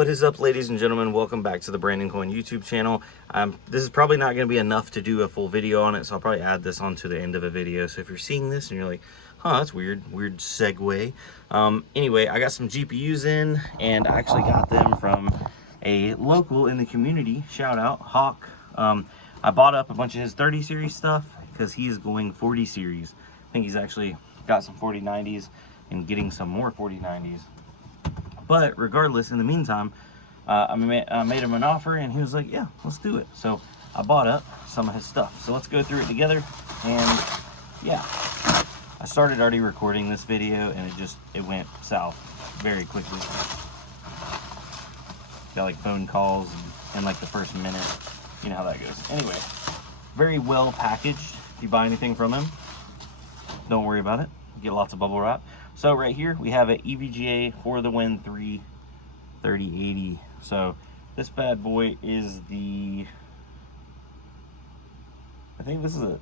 What is up, ladies and gentlemen? Welcome back to the Brandon Coin YouTube channel. This is probably not going to be enough to do a full video on it, so I'll probably add this onto the end of a video. So if you're seeing this and you're like, huh, that's weird segue. Anyway, I got some GPUs in, and I actually got them from a local in the community. Shout out, Hawk. I bought up a bunch of his 30 series stuff because he is going 40 series. I think he's actually got some 4090s and getting some more 4090s. But regardless, in the meantime, I made him an offer, and he was like, yeah, let's do it. So I bought up some of his stuff. So let's go through it together. And yeah, I started already recording this video, and it went south very quickly. Got like phone calls in like the first minute. You know how that goes. Anyway, very well packaged. If you buy anything from him, don't worry about it. You get lots of bubble wrap. So right here we have an EVGA for the Win 3 3080. So this bad boy is the, I think this is a,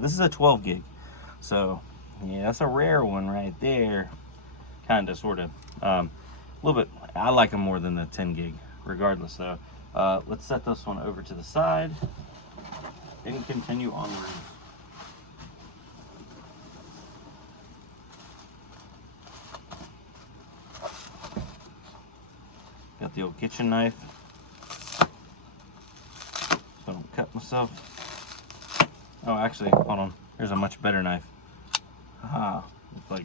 this is a 12 gig. So yeah, that's a rare one right there. Kind of, sort of. A little bit, I like them more than the 10 gig. Regardless though, let's set this one over to the side and continue onwards. Got the old kitchen knife, so I don't cut myself. Oh, actually, hold on. Here's a much better knife. Haha, with like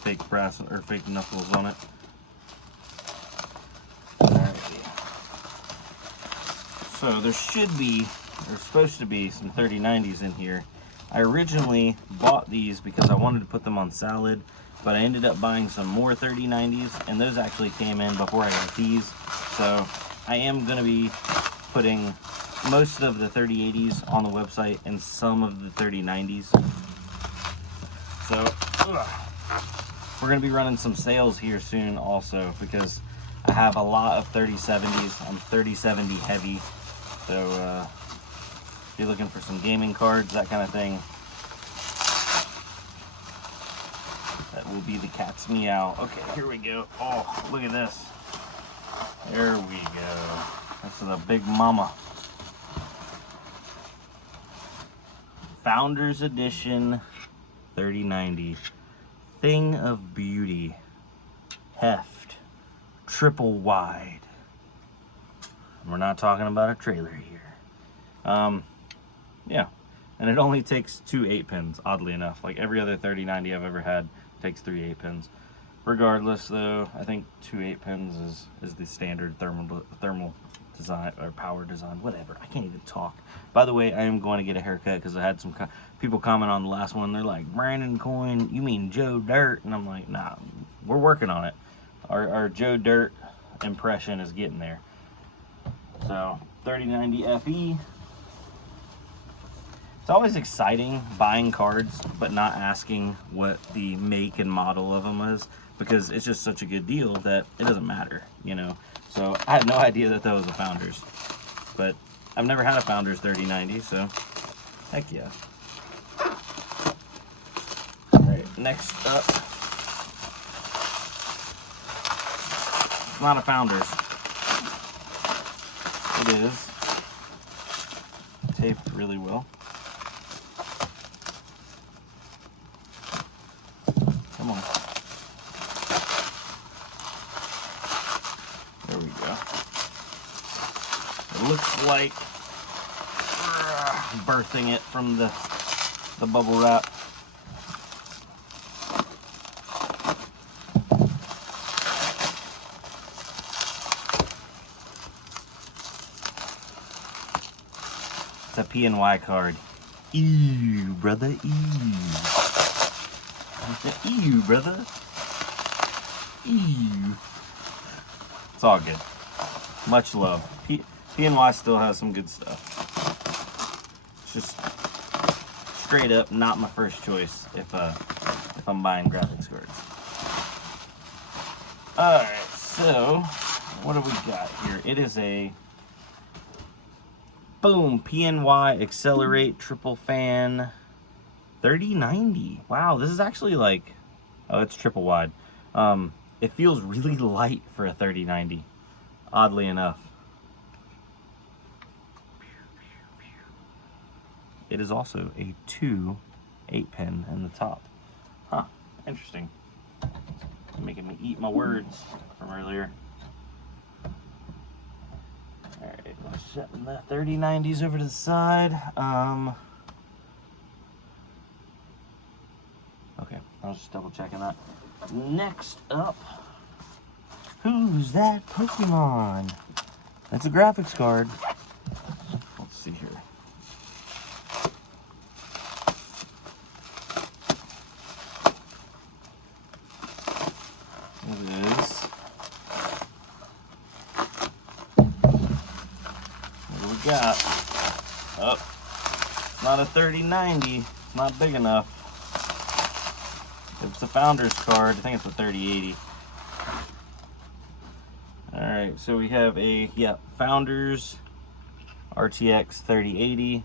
fake brass or fake knuckles on it. Alright. So there's supposed to be some 3090s in here. I originally bought these because I wanted to put them on salad, but I ended up buying some more 3090s, and those actually came in before I got these. So I am going to be putting most of the 3080s on the website and some of the 3090s. So we're going to be running some sales here soon also, because I have a lot of 3070s. I'm 3070 heavy. So if you're looking for some gaming cards, that kind of thing, that will be the cat's meow. Okay, here we go. Oh, look at this. There we go. That's the big mama. Founders Edition 3090. Thing of beauty. Heft. Triple wide. And we're not talking about a trailer here. Yeah. And it only takes 2 8-pins, oddly enough. Like every other 3090 I've ever had takes 3 8-pins. Regardless though, I think 2 8-pins is the standard thermal design, or power design, whatever. I can't even talk. By the way, I am going to get a haircut because I had some people comment on the last one. They're like, Brandon Coin, you mean Joe Dirt? And I'm like, nah, we're working on it. Our Joe Dirt impression is getting there. So 3090 FE. It's always exciting buying cards but not asking what the make and model of them is, because it's just such a good deal that it doesn't matter, you know. So I had no idea that was a Founders, but I've never had a Founders 3090, so heck yeah. Alright, next up, it's not a Founders. It is taped really well. Come on. There we go. It looks like birthing it from the bubble wrap. It's a PNY card. Ew, brother, ew. Ew, brother. Ew. It's all good. Much love. PNY still has some good stuff. It's just straight up not my first choice if I'm buying graphics cards. Alright, so what do we got here? It is a boom PNY Accelerate Triple Fan 3090. Wow, this is actually like, oh, it's triple wide. It feels really light for a 3090, oddly enough. It is also a 2 8-pin in the top. Huh, interesting. Making me eat my words from earlier. Alright, setting the 3090s over to the side. Okay, I was just double checking that. Next up, who's that Pokemon? That's a graphics card. Let's see here. It is. What do we got? Oh, it's not a 3090. It's not big enough. It's a Founders card. I think it's a 3080. Alright, so we have a, Founders RTX 3080.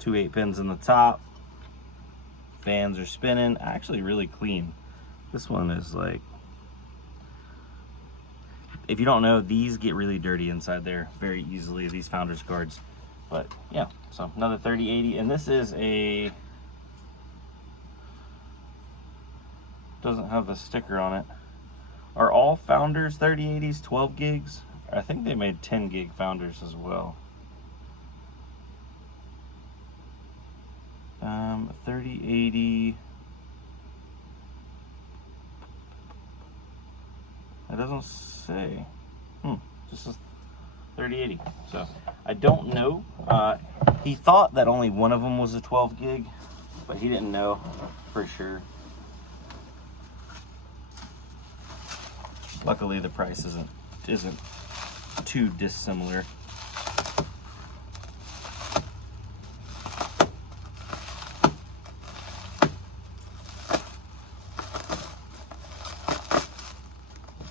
2 8-pins in the top. Fans are spinning. Actually really clean. This one is like, if you don't know, these get really dirty inside there very easily, these Founders cards. But yeah, so another 3080, and this is a, doesn't have the sticker on it. Are all Founders 3080s 12 gigs? I think they made 10 gig Founders as well. 3080. It doesn't say. Just says 3080. So I don't know. He thought that only one of them was a 12 gig, but he didn't know for sure. Luckily, the price isn't too dissimilar.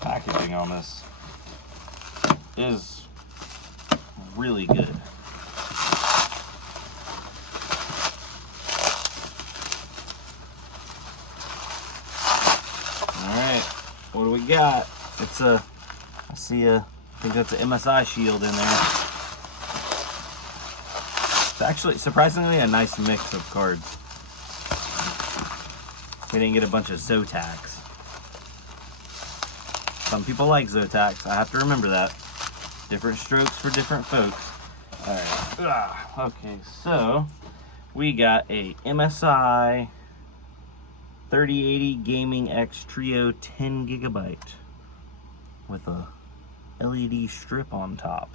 Packaging on this is really good. Alright, what do we got? It's a, I think that's an MSI shield in there. It's actually surprisingly a nice mix of cards. We didn't get a bunch of Zotacs. Some people like Zotacs, I have to remember that. Different strokes for different folks. Alright, okay, so we got a MSI 3080 Gaming X Trio 10 gigabyte with a LED strip on top.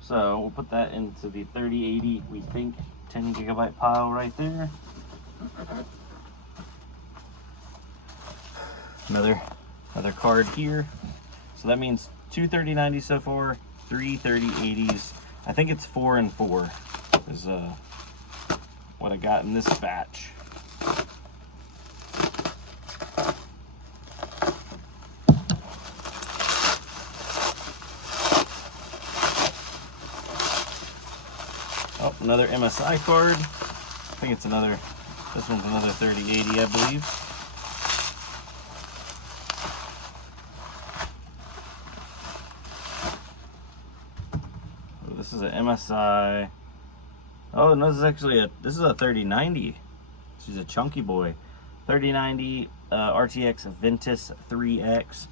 So we'll put that into the 3080, we think, 10 gigabyte pile right there. Another card here. So that means 2 3090s so far, 3 3080s. I think it's 4 and 4 is what I got in this batch. Oh, another MSI card. I think it's another, this one's another 3080, I believe. This is an MSI. Oh no, this is actually this is a 3090. She's a chunky boy. 3090 RTX Ventus 3X.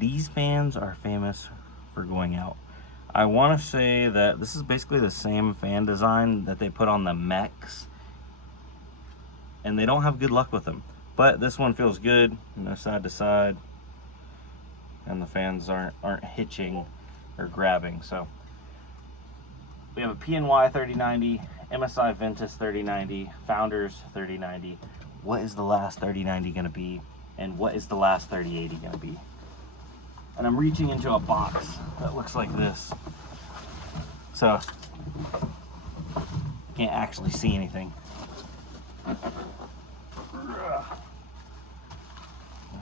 These fans are famous for going out. I want to say that this is basically the same fan design that they put on the mechs, and they don't have good luck with them. But this one feels good, side to side, and the fans aren't hitching or grabbing. So we have a PNY 3090, MSI Ventus 3090, Founders 3090. What is the last 3090 going to be? And what is the last 3080 going to be? And I'm reaching into a box that looks like this. So, can't actually see anything.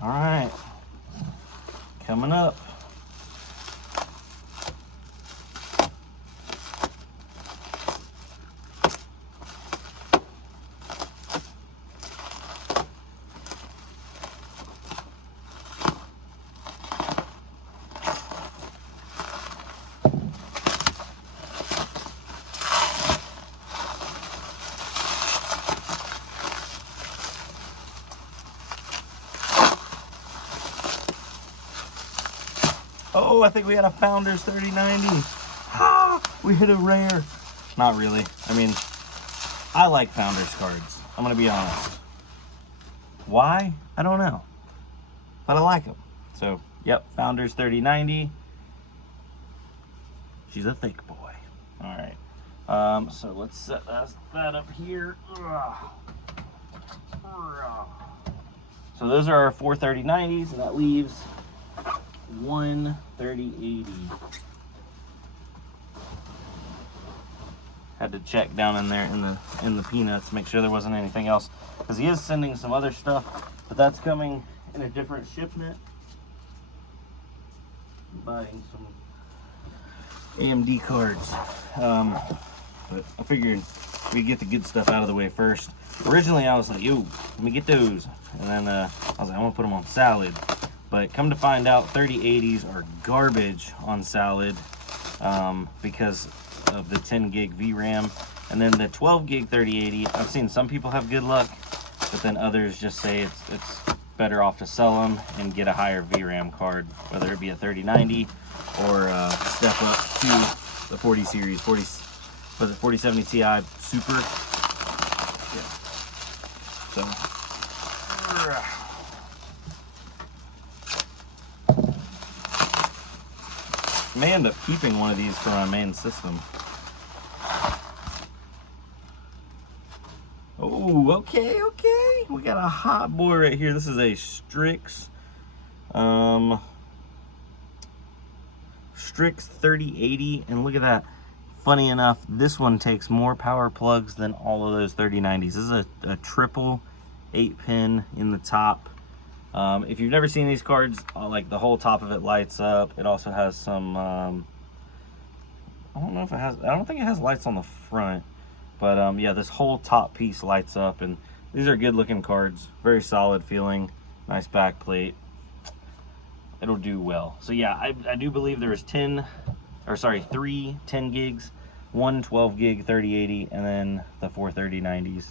All right, coming up. Oh, I think we had a Founders 3090. Ah, we hit a rare. Not really. I mean, I like Founders cards. I'm gonna be honest. Why? I don't know. But I like them. So, yep, Founders 3090. She's a thick boy. All right. So let's set that up here. So those are our 4 3090s, and that leaves 1 3080. Had to check down in there in the peanuts, make sure there wasn't anything else, because he is sending some other stuff, but that's coming in a different shipment. Buying some AMD cards, but I figured we'd get the good stuff out of the way first. Originally I was like, yo, let me get those, and then I was like, I want to put them on salad, but come to find out 3080s are garbage on salad, because of the 10 gig VRAM. And then the 12 gig 3080, I've seen some people have good luck, but then others just say it's better off to sell them and get a higher VRAM card, whether it be a 3090 or step up to the 40 series, 4070 Ti Super. Yeah. So I may end up keeping one of these for my main system. Oh, okay. We got a hot boy right here. This is a Strix. Strix 3080, and look at that. Funny enough, this one takes more power plugs than all of those 3090s. This is a triple 8-pin in the top. If you've never seen these cards, like the whole top of it lights up. It also has some, I don't think it has lights on the front, but yeah, this whole top piece lights up, and these are good looking cards, very solid feeling, nice back plate. It'll do well. So yeah, I do believe there was 3 10 gigs, 1 12 gig 3080, and then the 4 3090s.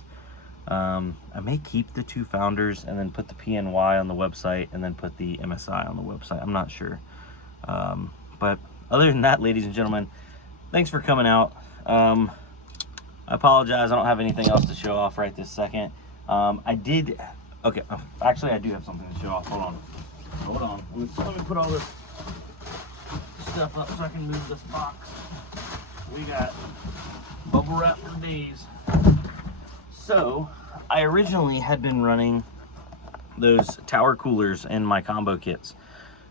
I may keep the 2 Founders and then put the PNY on the website and then put the MSI on the website. I'm not sure. But other than that, ladies and gentlemen, thanks for coming out. I apologize, I don't have anything else to show off right this second. Okay, actually I do have something to show off. Hold on. Let me put all this stuff up so I can move this box. We got bubble wrap for days. So, I originally had been running those tower coolers in my combo kits.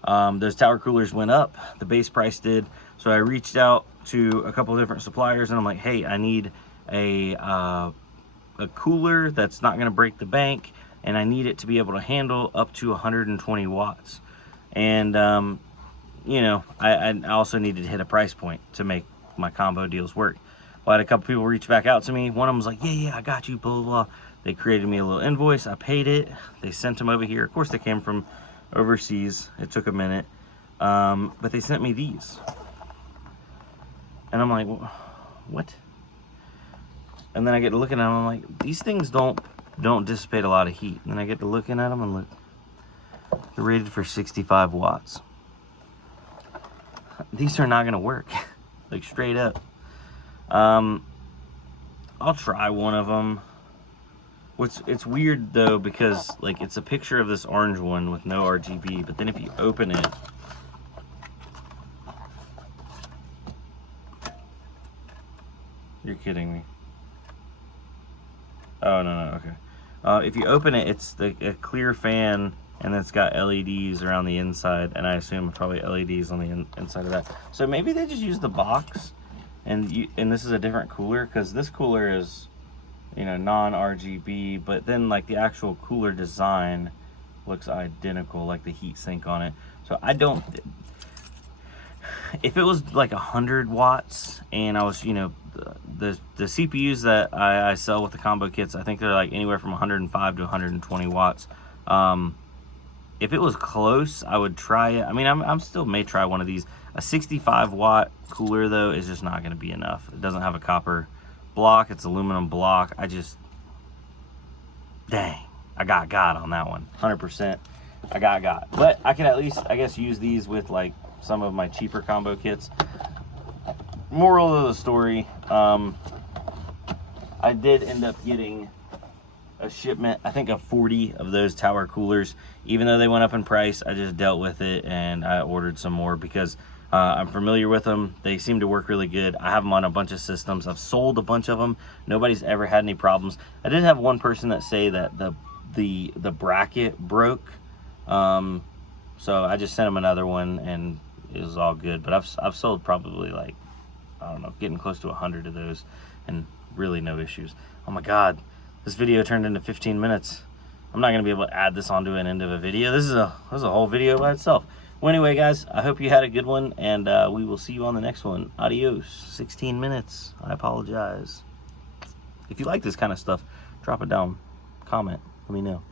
Those tower coolers went up, the base price did, so I reached out to a couple of different suppliers and I'm like, hey, I need a cooler that's not going to break the bank, and I need it to be able to handle up to 120 watts. And, you know, I also needed to hit a price point to make my combo deals work. Well, I had a couple people reach back out to me. One of them was like, yeah, I got you, blah, blah, blah. They created me a little invoice. I paid it. They sent them over here. Of course, they came from overseas. It took a minute. But they sent me these. And I'm like, what? And then I get to looking at them. I'm like, these things don't dissipate a lot of heat. And then I get to looking at them and look. They're rated for 65 watts. These are not going to work. Like, straight up. I'll try one of them. It's weird though, because like it's a picture of this orange one with no RGB, but then if you open it, you're kidding me. Oh no, okay. If you open it, it's a clear fan, and it's got LEDs around the inside, and I assume probably LEDs on the inside of that. So maybe they just use the box. And this is a different cooler, because this cooler is, you know, non-RGB, but then like the actual cooler design looks identical, like the heat sink on it. So I don't, if it was like 100 watts and I was, you know, the CPUs that I sell with the combo kits, I think they're like anywhere from 105 to 120 watts. If it was close, I would try it. I mean, I'm still may try one of these. A 65 watt cooler though is just not going to be enough. It doesn't have a copper block, it's aluminum block. Dang, I got on that one 100%. I got. But I can at least, I guess, use these with like some of my cheaper combo kits. Moral of the story, I did end up getting a shipment, I think, of 40 of those tower coolers. Even though they went up in price, I just dealt with it and I ordered some more because I'm familiar with them. They seem to work really good. I have them on a bunch of systems. I've sold a bunch of them. Nobody's ever had any problems. I did have one person that say that the bracket broke. So I just sent him another one and it was all good. But I've sold probably like, I don't know, getting close to 100 of those and really no issues. Oh my God, this video turned into 15 minutes. I'm not gonna be able to add this onto an end of a video. This is a whole video by itself. Well, anyway, guys, I hope you had a good one, and we will see you on the next one. Adios. 16 minutes. I apologize. If you like this kind of stuff, drop it down. Comment. Let me know.